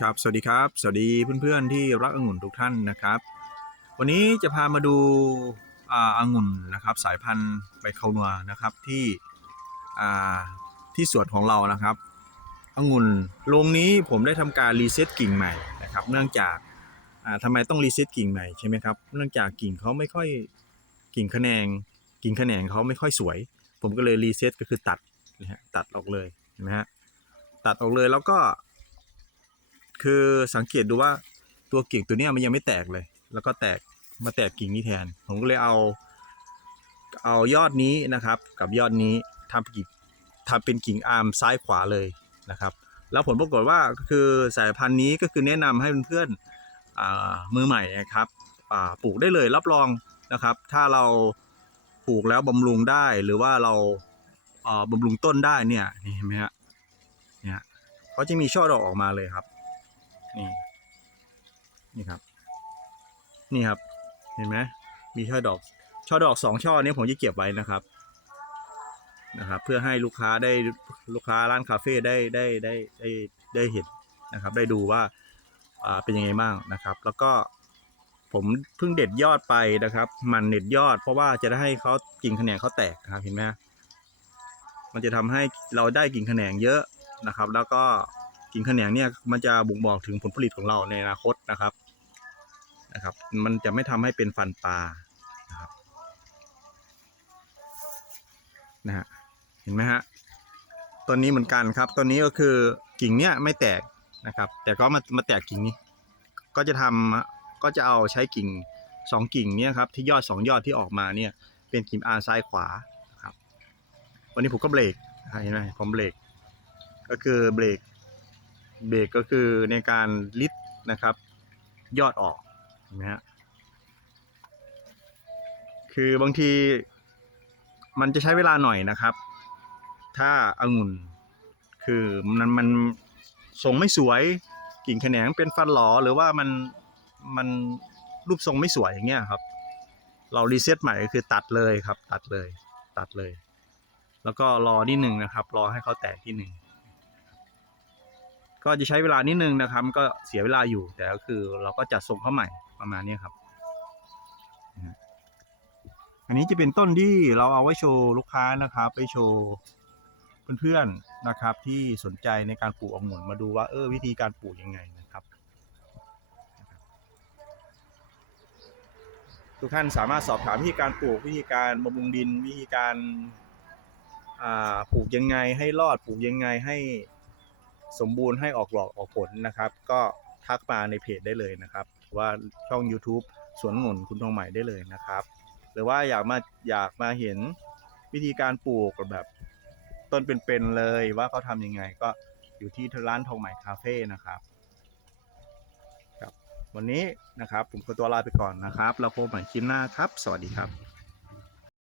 ครับสวัสดีครับ สวัสดีเพื่อนๆที่รักองุ่นทุกท่านนะครับ วันนี้จะพามาดูอ่าองุ่นนะครับสายพันธุ์ไบคานัวนะครับที่อ่าที่สวนของเรานะครับองุ่นโรงนี้ผมได้ทำการรีเซ็ตกิ่งใหม่นะครับเนื่องจากอ่าทำไมต้องรีเซ็ตกิ่งใหม่ใช่ไหมครับเนื่องจากกิ่งเขาไม่ค่อยกิ่งขะแขนงกิ่งขะแขนงเขาไม่ค่อยสวย ผมก็เลยรีเซ็ตก็คือตัดนะฮะตัดออกเลยนไหมฮะตัดออกเลยแล้วก็ คือสังเกตดูว่าตัวกิ่งตัวเนี้ยมันยังไม่แตกเลย แล้วก็แตกมาแตกกิ่งนี้แทน ผมก็เลยเอา เอายอดนี้นะครับ กับยอดนี้ทำกิ่งทำเป็นกิ่งอาร์มซ้ายขวาเลยนะครับ แล้วผลปรากฏว่าคือสายพันธุ์นี้ก็คือแนะนำให้เพื่อนๆมือใหม่นะครับปลูกได้เลยรับรองนะครับ ถ้าเราปลูกแล้วบำรุงได้หรือว่าเราอ่าบำรุงต้นได้เนี่ยเห็นไหมฮะเนี่ยเขาจะมีช่อดอกออกมาเลยครับ นี่ นี่ครับ นี่ครับ เห็นไหมมีช่อดอก ช่อดอกสองช่อเนี้ผมจะเก็บไว้นะครับ นะครับ เพื่อให้ลูกค้าได้ลูกค้าร้านคาเฟ่ได้ได้ได้ได้ได้เห็นนะครับ ได้ดูว่าอ่าเป็นยังไงบ้างนะครับ แล้วก็ผมเพิ่งเด็ดยอดไปนะครับ มันเด็ดยอด เพราะว่าจะได้ให้เขากิ่งแขนงเขาแตกครับเห็นไหมมันจะทำให้เราได้กิ่งแขนงเยอะนะครับ แล้วก็ กิ่งแขนงเนี่ยมันจะบ่งบอกถึงผลผลิตของเราในอนาคตนะครับนะครับ มันจะไม่ทำให้เป็นฟันปลานะครับนะฮะเห็นไหมฮะต้นนี้เหมือนกันครับต้นนี้ก็คือกิ่งเนี้ยไม่แตกนะครับ แต่ก็มามาแตกกิ่งนี้ ก็จะทำก็จะเอาใช้กิ่งสองกิ่งเนี้ยครับที่ยอดสองยอดที่ออกมาเนี่ยเป็นกิ่งอาซ้ายขวาครับ วันนี้ผมก็เบรกเห็นไหมผมเบรกก็คือเบรก เบรกก็คือในการลิดนะครับ ยอดออกนไหมฮะคือบางทีมันจะใช้เวลาหน่อยนะครับ ถ้าองุ่นคือมันมันทรงไม่สวยกิ่งแขนงเป็นฟันหลอหรือว่ามันมันรูปทรงไม่สวยอย่างเงี้ยครับ เรารีเซ็ตใหม่ก็คือตัดเลยครับ ตัดเลย ตัดเลย แล้วก็รอนิดหนึ่งนะครับ รอให้เขาแตกที่หนึ่ง ก็จะใช้เวลานิดนึงนะครับ ก็เสียเวลาอยู่แต่ก็คือเราก็จัดส่งเข้าใหม่ประมาณนี้ครับ อันนี้จะเป็นต้นที่เราเอาไว้โชว์ลูกค้านะครับ ไปโชว์เพื่อนๆนะครับ ที่สนใจในการปลูกองุ่นมาดูว่าเออวิธีการปลูกยังไงนะครับ ทุกท่านสามารถสอบถามวิธีการปลูกวิธีการบำรุงดินวิธีการปลูกยังไงให้รอดปลูกยังไงให้ สมบูรณ์ให้ออกหลอกออกผลนะครับ ก็ทักมาในเพจได้เลยนะครับ ว่าช่อง YouTube สวนองุ่นคุณทองใหม่ได้เลยนะครับ หรือว่าอยากมาอยากมาเห็นวิธีการปลูกแบบต้นเป็นๆเลยว่าเขาทำยังไงก็อยู่ที่ร้านทองใหม่คาเฟ่นะครับครับ วันนี้นะครับ ผมขอตัวลาไปก่อนนะครับ เราพบใหม่คลิปหน้าครับ สวัสดีครับ